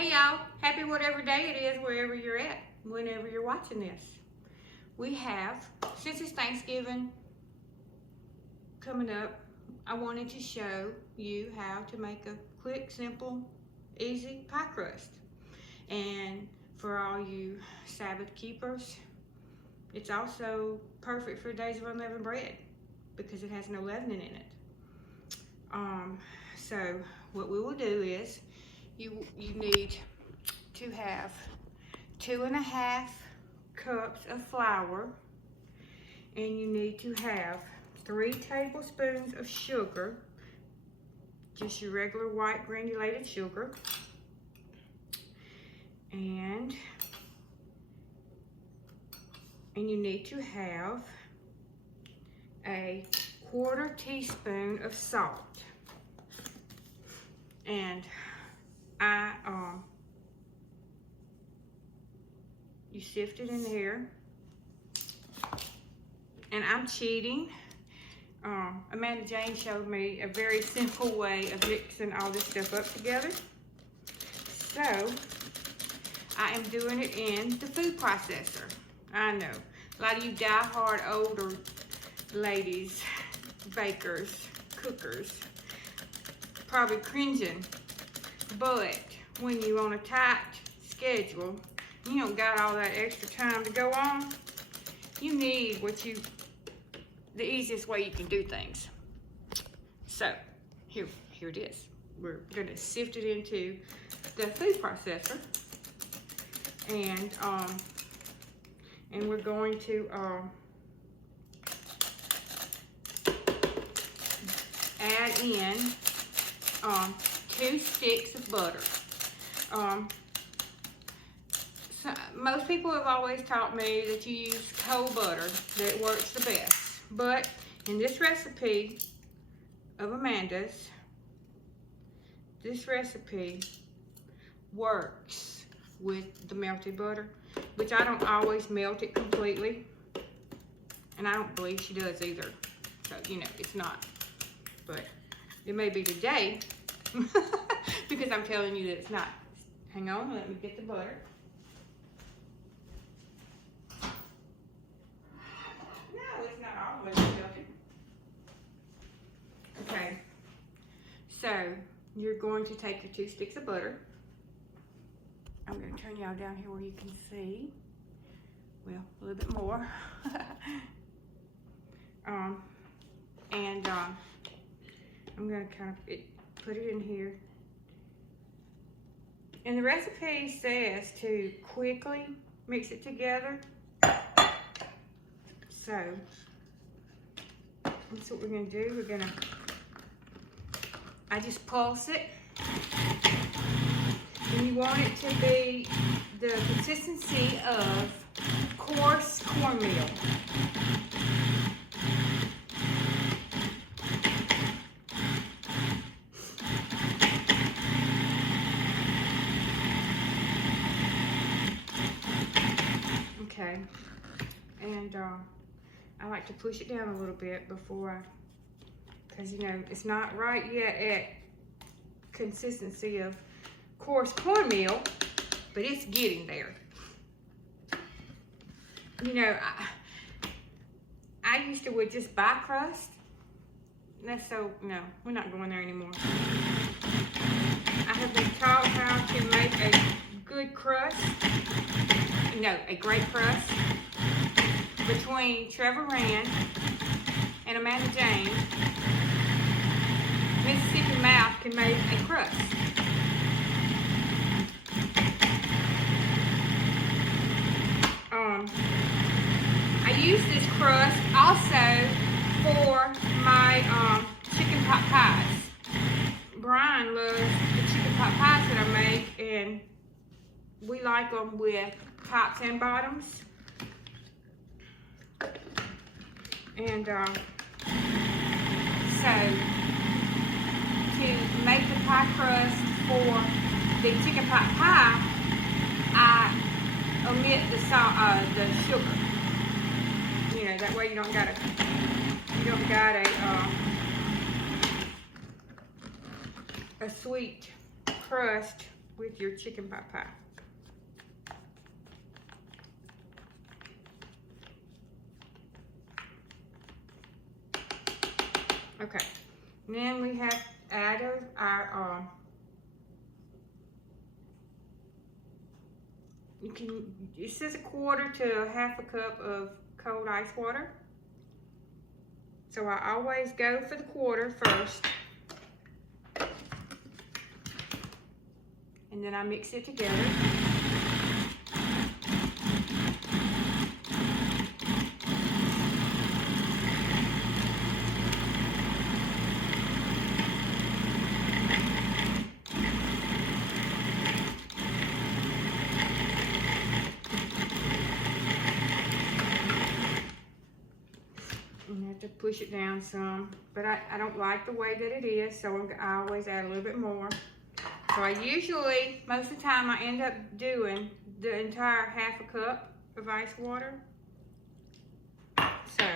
Hey y'all, happy whatever day it is, wherever you're at, whenever you're watching this. We have, since it's Thanksgiving coming up, I wanted to show you how to make a quick, simple, easy pie crust. And for all you Sabbath keepers, it's also perfect for days of unleavened bread because it has no leavening in it. So what we will do is you need to have 2.5 cups of flour, and you need to have 3 tablespoons of sugar, just your regular white granulated sugar, and you need to have a 1/4 teaspoon of salt. And you sift it in there. And I'm cheating. Amanda Jane showed me a very simple way of mixing all this stuff up together. So I am doing it in the food processor. I know, a lot of you die-hard older ladies, bakers, cookers, probably cringing, but when you're on a tight schedule, you don't got all that extra time to go on, you need the easiest way you can do things. So here it is. We're gonna sift it into the food processor, and we're going to add in 2 sticks of butter. So most people have always taught me that you use cold butter, that works the best. But in this recipe of Amanda's, this recipe works with the melted butter, which I don't always melt it completely. And I don't believe she does either. So, you know, it's not. But it may be today because I'm telling you that it's not. Hang on, let me get the butter. No, it's not always melted. Okay, so you're going to take your 2 sticks of butter. I'm going to turn y'all down here where you can see. Well, a little bit more. I'm going to kind of put it in here. And the recipe says to quickly mix it together. So that's what we're going to do. I just pulse it. And you want it to be the consistency of coarse cornmeal. Okay, and I like to push it down a little bit before because you know it's not right yet at consistency of coarse cornmeal, but it's getting there. You know, I used to would just buy crust. No, we're not going there anymore. I have been taught how to make a good crust. No, a great crust between Trevor Rand and Amanda Jane. Mississippi Mouth can make a crust. I use this crust also for my chicken pot pies. Brian loves the chicken pot pies that I make, and we like them with tops and bottoms. And so to make the pie crust for the chicken pot pie, I omit the sugar. You know, that way you don't got a sweet crust with your chicken pot pie. Okay, and then we have added our it says 1/4 to 1/2 cup of cold ice water. So I always go for the 1/4 first. And then I mix it together. And I have to push it down some, but I don't like the way that it is, so I always add a little bit more. So I usually, most of the time, I end up doing the entire 1/2 cup of ice water. So,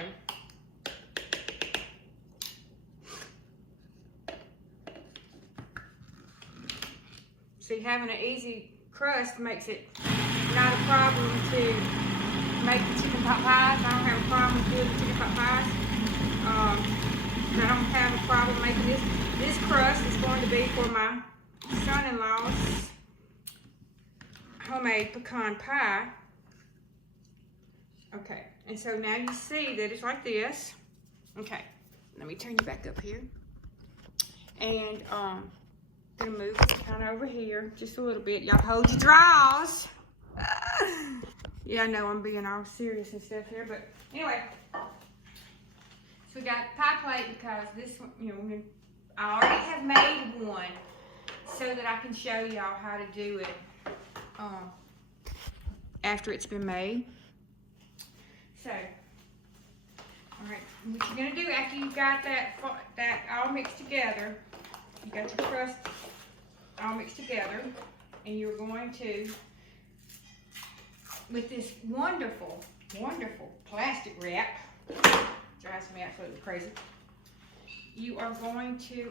see, having an easy crust makes it not a problem to make the chicken pot pies. I don't have a problem doing the chicken pot pies. I don't have a problem making this. This crust is going to be for my son-in-law's homemade pecan pie. Okay, and so now you see that it's like this. Okay, let me turn you back up here. And gonna move it kind of over here just a little bit. Y'all hold your draws. Yeah, I know I'm being all serious and stuff here, but anyway. So we got pie plate because this one, you know, I already have made one so that I can show y'all how to do it after it's been made. So, all right, what you're gonna do after you've got that all mixed together, you got your crust all mixed together, and you're going to, with this wonderful, wonderful plastic wrap, drives me absolutely crazy, you are going to,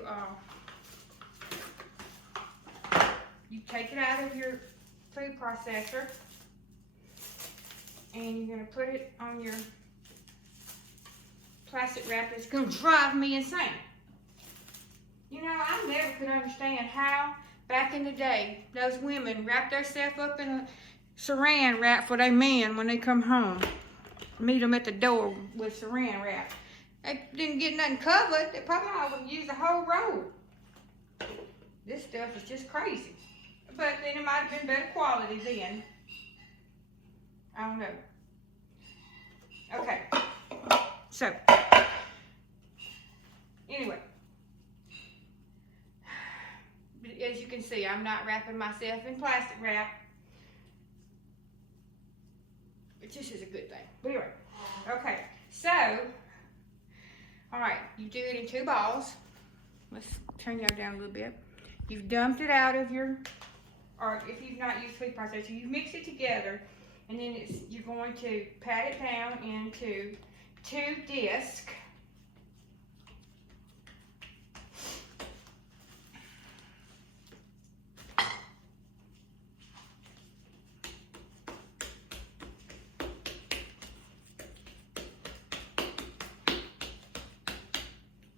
you take it out of your food processor, and you're going to put it on your plastic wrap. It's going to drive me insane. You know, I never could understand how, back in the day, those women wrapped themselves up in a saran wrap for their men when they come home. Meet them at the door with saran wrap. They didn't get nothing covered. They probably would have used the whole roll. This stuff is just crazy. But then it might have been better quality then. I don't know. Okay. So, anyway. As you can see, I'm not wrapping myself in plastic wrap. Which this is a good thing. But anyway. Okay. So, alright, you do it in 2 balls. Let's turn y'all down a little bit. You've dumped it out of your, or if you've not used food processor, you mix it together, and then you're going to pat it down into 2 discs.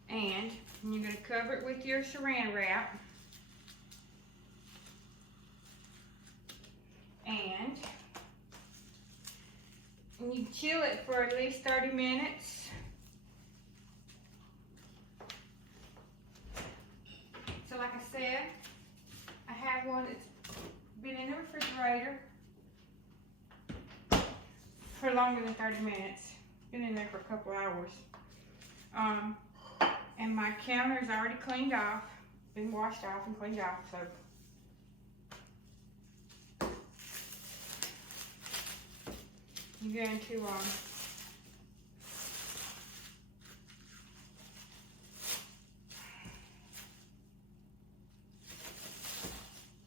And you're going to cover it with your saran wrap. And you chill it for at least 30 minutes. So like I said, I have one that's been in the refrigerator for longer than 30 minutes. Been in there for a couple hours. And my counter is already cleaned off, been washed off and cleaned off, so. You're going to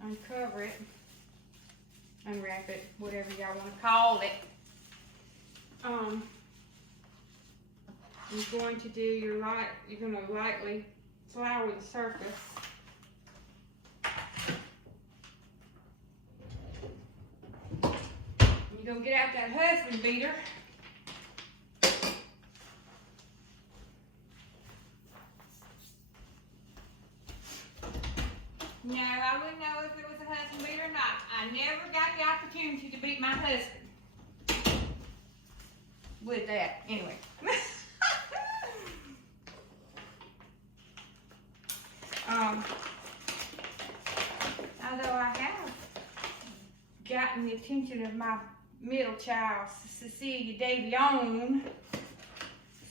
uncover it, unwrap it, whatever y'all want to call it. You're going to do your you're going to lightly flour the surface. You're gonna get out that husband beater. No, I wouldn't know if it was a husband beater or not. I never got the opportunity to beat my husband with that. Anyway. Although I have gotten the attention of my middle child, Cecilia Davion,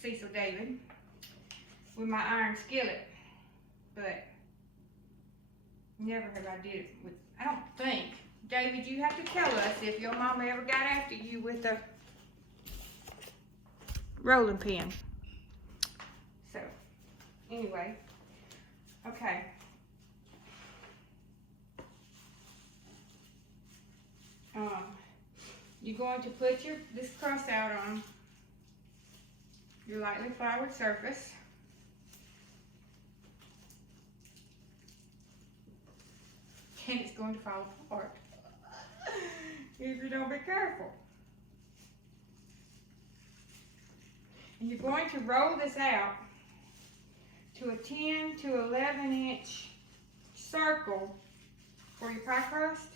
Cecil David, with my iron skillet, but never have I did it with, I don't think. David, you have to tell us if your mama ever got after you with a rolling pin. So, anyway, okay. You're going to put this crust out on your lightly floured surface. And it's going to fall apart if you don't be careful. And you're going to roll this out to a 10 to 11 inch circle for your pie crust.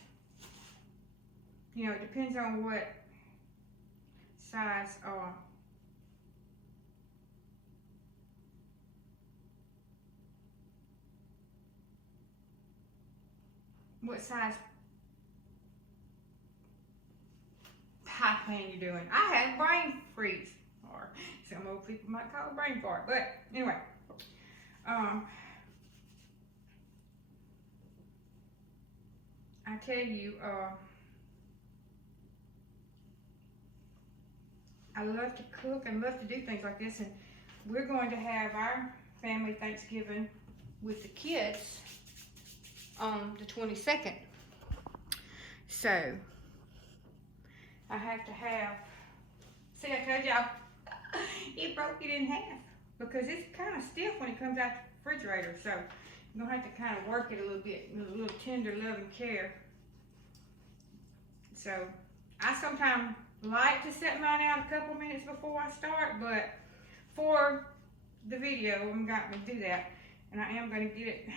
You know, it depends on what size pie pan you're doing. I had brain freeze, or some old people might call it brain fart, but anyway. I tell you, I love to cook and love to do things like this, and we're going to have our family Thanksgiving with the kids on the 22nd. So, I have to have, see, I told y'all, it broke it in half because it's kind of stiff when it comes out the refrigerator. So, you're going to have to kind of work it a little bit with a little tender love and care. So, I sometimes like to set mine out a couple minutes before I start, but for the video, I'm going to do that, and I am going to get it.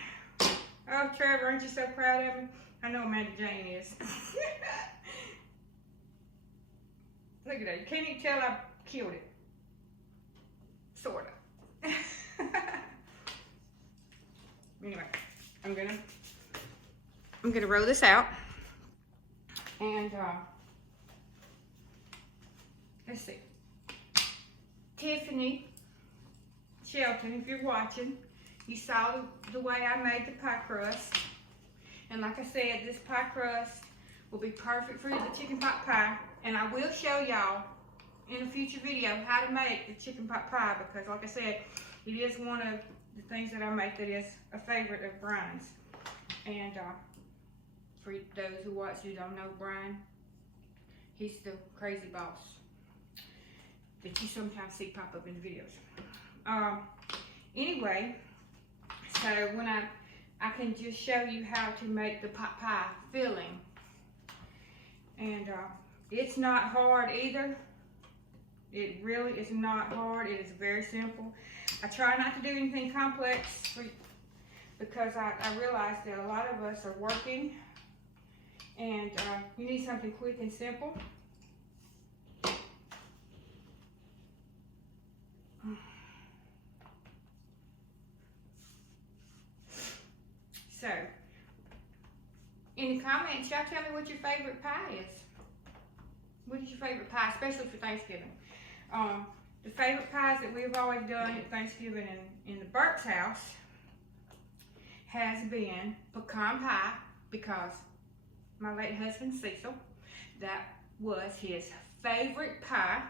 Oh, Trevor, aren't you so proud of me? I know Amanda Jane is. Look at that. You can't even tell I killed it. Sort of. Anyway, I'm gonna roll this out, and let's see. Tiffany Shelton, if you're watching, you saw the way I made the pie crust. And like I said, this pie crust will be perfect for the chicken pot pie. And I will show y'all in a future video how to make the chicken pot pie, because like I said, it is one of the things that I make that is a favorite of Brian's. And for those who watch who don't know Brian, he's the crazy boss that you sometimes see pop up in the videos. Anyway, so when I can just show you how to make the pot pie filling. And it's not hard either. It really is not hard. It is very simple. I try not to do anything complex because I realize that a lot of us are working, and you need something quick and simple. So, in the comments, y'all tell me what your favorite pie is. What is your favorite pie, especially for Thanksgiving? The favorite pies that we've always done at Thanksgiving in the Burke's house has been pecan pie, because my late husband Cecil, that was his favorite pie.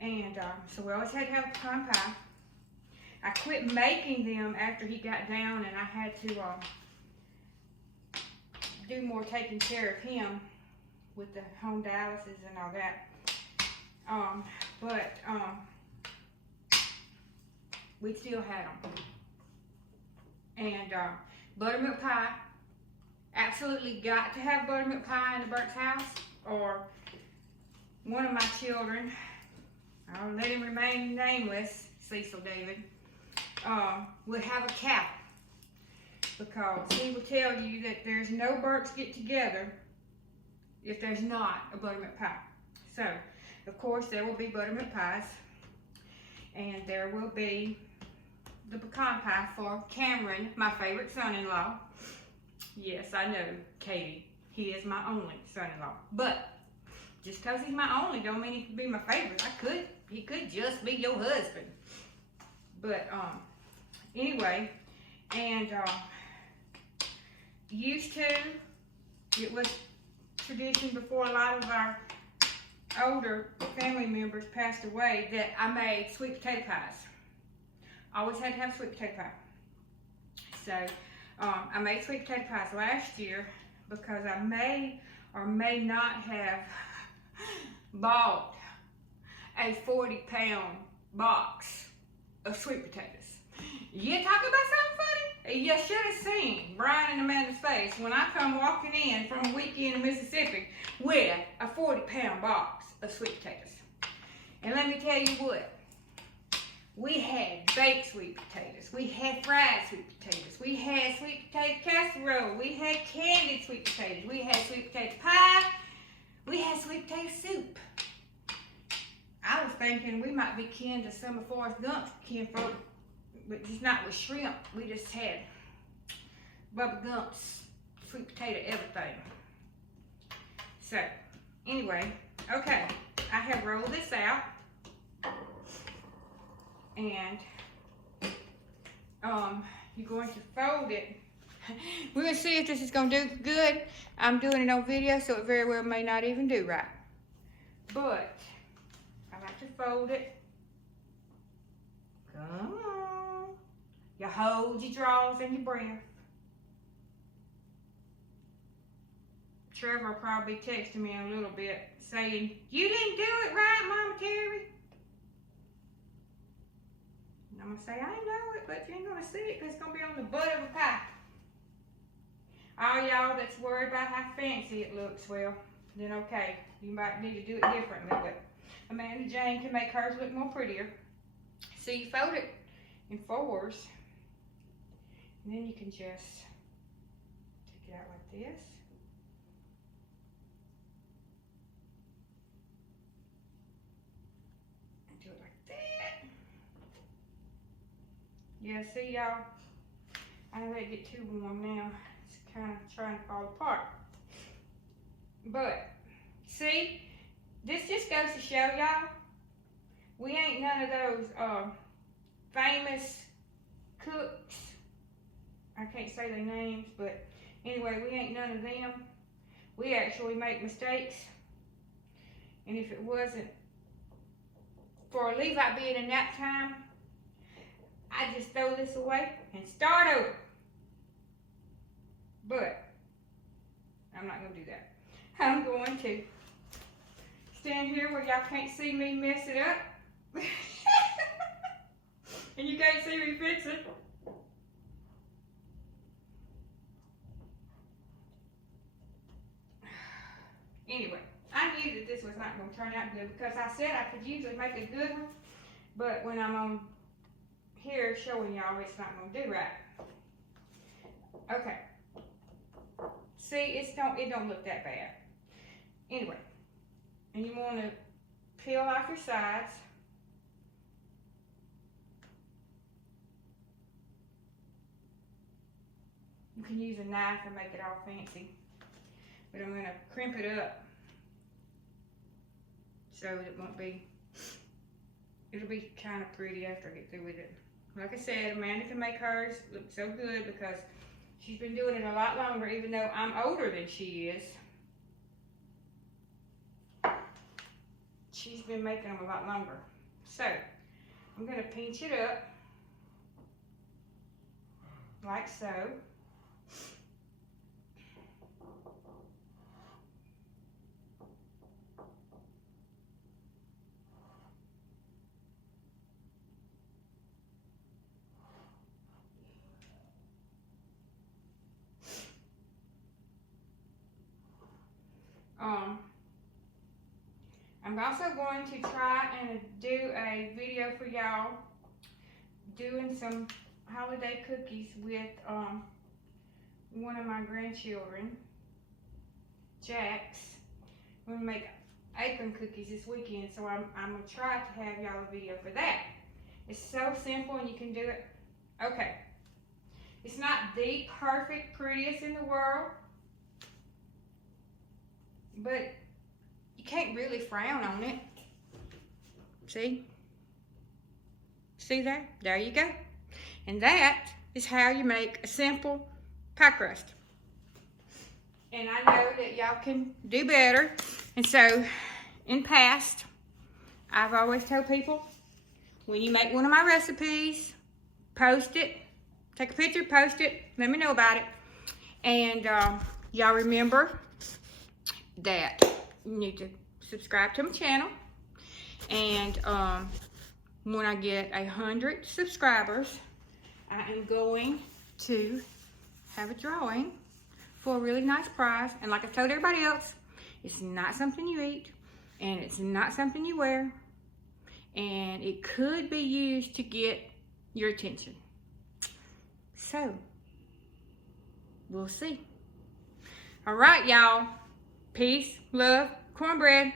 And so we always had to have pecan pie. I quit making them after he got down, and I had to do more taking care of him with the home dialysis and all that. But we still had them. And buttermilk pie, absolutely got to have buttermilk pie in the Burke's house, or one of my children, I'll let him remain nameless, Cecil David, would have a cow, because he will tell you that there's no Burke's get together if there's not a buttermilk pie. So, of course, there will be buttermilk pies, and there will be the pecan pie for Cameron, my favorite son-in-law. Yes, I know, Katie, he is my only son-in-law. But just because he's my only don't mean he could be my favorite. He could just be your husband. But anyway, and used to, it was tradition before a lot of our older family members passed away that I made sweet potato pies. Always had to have sweet potato pie. So I made sweet potato pies last year because I may or may not have bought a 40-pound box of sweet potatoes. You talking about something funny? You should have seen Brian and Amanda's face when I come walking in from a weekend in Mississippi with a 40-pound box of sweet potatoes. And let me tell you what, we had baked sweet potatoes, we had fried sweet potatoes, we had sweet potato casserole, we had candied sweet potatoes, we had sweet potato pie, we had sweet potato soup. I was thinking we might be kin to some of Forrest Gump's kinfolk, but just not with shrimp. We just had Bubba Gump's sweet potato everything. So, anyway, okay, I have rolled this out, and you're going to fold it. We're going to see if this is going to do good. I'm doing it on video, so it very well may not even do right. But I like to fold it. Come on. You hold your draws and your breath. Trevor will probably be texting me in a little bit saying, "You didn't do it right, Mama Terry." And I'm going to say, "I know it, but you ain't going to see it because it's going to be on the butt of a pie." All y'all that's worried about how fancy it looks, well, then okay, you might need to do it differently, but Amanda Jane can make hers look more prettier. So you fold it in fours, and then you can just take it out like this. And do it like that. Yeah, see y'all, I don't let it get too warm now. It's kind of trying to fall apart. But, see, this just goes to show y'all, we ain't none of those famous cooks. I can't say their names, but anyway, we ain't none of them. We actually make mistakes. And if it wasn't for Levi being in nap time, I just throw this away and start over. But I'm not going to do that. I'm going to stand here where y'all can't see me mess it up. And you can't see me fix it. Anyway, I knew that this was not going to turn out good because I said I could usually make a good one, but when I'm on here showing y'all, it's not going to do right. Okay. See, it don't look that bad. Anyway, and you want to peel off your sides. You can use a knife and make it all fancy, but I'm going to crimp it up so it won't be, it'll be kind of pretty after I get through with it. Like I said, Amanda can make hers look so good because she's been doing it a lot longer, even though I'm older than she is. She's been making them a lot longer. So, I'm going to pinch it up, like so. I'm also going to try and do a video for y'all doing some holiday cookies with one of my grandchildren, Jax. We're gonna make apron cookies this weekend, so I'm gonna try to have y'all a video for that. It's so simple and you can do it. Okay, it's not the perfect, prettiest in the world, but you can't really frown on it. See? See there? There you go. And that is how you make a simple pie crust. And I know that y'all can do better. And so, in past, I've always told people, when you make one of my recipes, post it. Take a picture, post it, let me know about it. And y'all remember that you need to subscribe to my channel. And when I get 100 subscribers, I am going to have a drawing for a really nice prize. And like I told everybody else, it's not something you eat, and it's not something you wear, and it could be used to get your attention. So, we'll see. All right, y'all. Peace, love, cornbread.